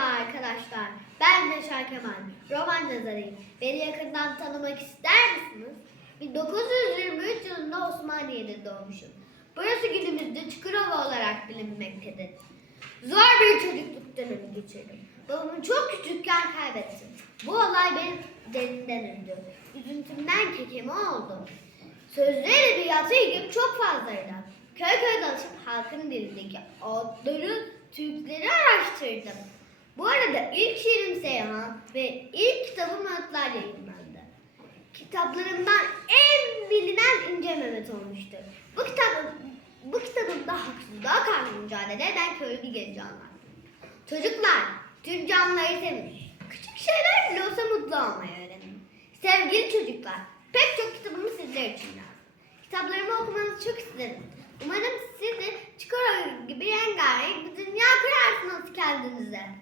arkadaşlar. Ben Neşer Kemal. Roman yazarıyım. Beni yakından tanımak ister misiniz? 1923 yılında Osmaniye'de doğmuşum. Burası günümüzde Çukurova olarak bilinmektedir. Zor bir çocukluk dönemi geçirdim. Babamı çok küçükken kaybettim. Bu olay beni derinden üzdü. Üzüntümden kekeme oldum. Sözlü edebiyata ilgim çok fazlaydı. Köy köy dolaşıp halkın dilindeki adları, Türkleri araştırdım. Bu arada ilk şiirim Seyhan ve ilk kitabım Atlar yayınlandı. Kitaplarımdan en bilinen İnce Mehmet olmuştur. Bu kitabım bu kitabımda haksızlığa karşı mücadele eden köylü genci anlattım. Çocuklar, tüm canlıları sevmiş. Küçük şeyler bile olsa mutlu olmayı öğrenin. Sevgili çocuklar, pek çok kitabımı sizler için yazdım. Kitaplarımı okumanızı çok isterim. Umarım siz de Çukurova gibi rengarenk bir dünya kurarsınız kendinize.